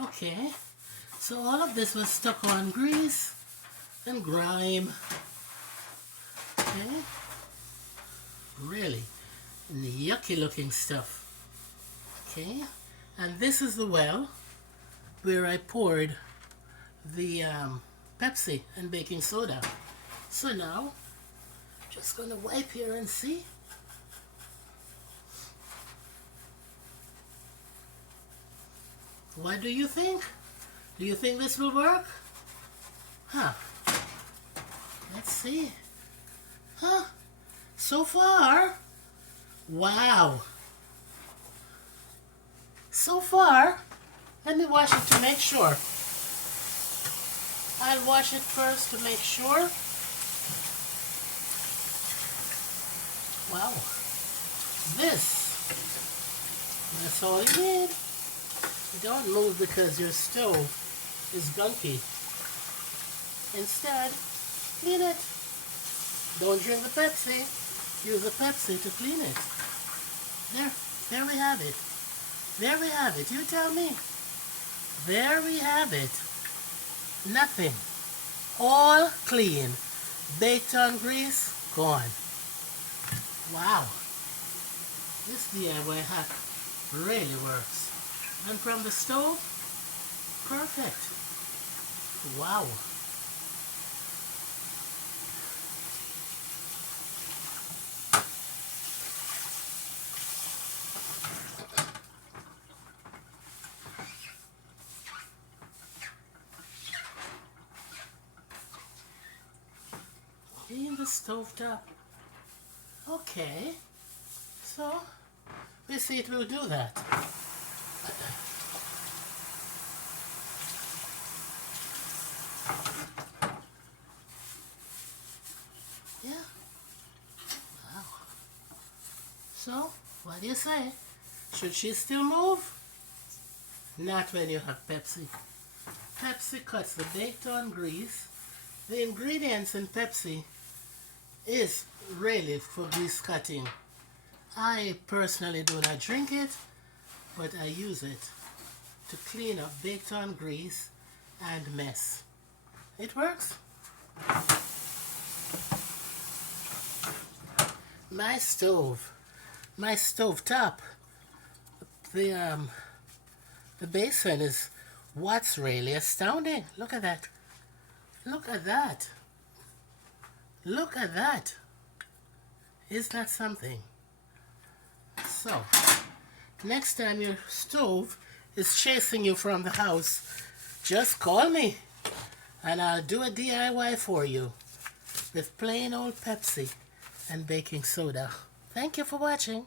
Okay, so all of this was stuck on grease and grime. Okay, really yucky looking stuff. Okay, and this is the well where I poured the Pepsi and baking soda. So now, just gonna wipe here and see. What do you think? Do you think this will work? Huh. Let's see. Huh. So far, wow. So far, let me wash it to make sure. I'll wash it first to make sure. Wow. That's all you need. Don't move because your stove is gunky. Instead, clean it. Don't drink the Pepsi. Use the Pepsi to clean it. There we have it. There we have it. You tell me. There we have it. Nothing. All clean. Baked on grease, gone. Wow. This DIY hack really works. And from the stove, perfect. Wow. Clean the stove top. Okay. So, we see it will do that. Yeah. Wow. So, what do you say? Should she still move? Not when you have Pepsi. Pepsi cuts the baked on grease. The ingredients in Pepsi is really for grease cutting. I personally do not drink it, but I use it to clean up baked on grease and mess. It works. My stove top, the basin is what's really astounding. Look at that. Look at that. Look at that. Isn't that something? So, next time your stove is chasing you from the house, just call me and I'll do a DIY for you with plain old Pepsi and baking soda. Thank you for watching.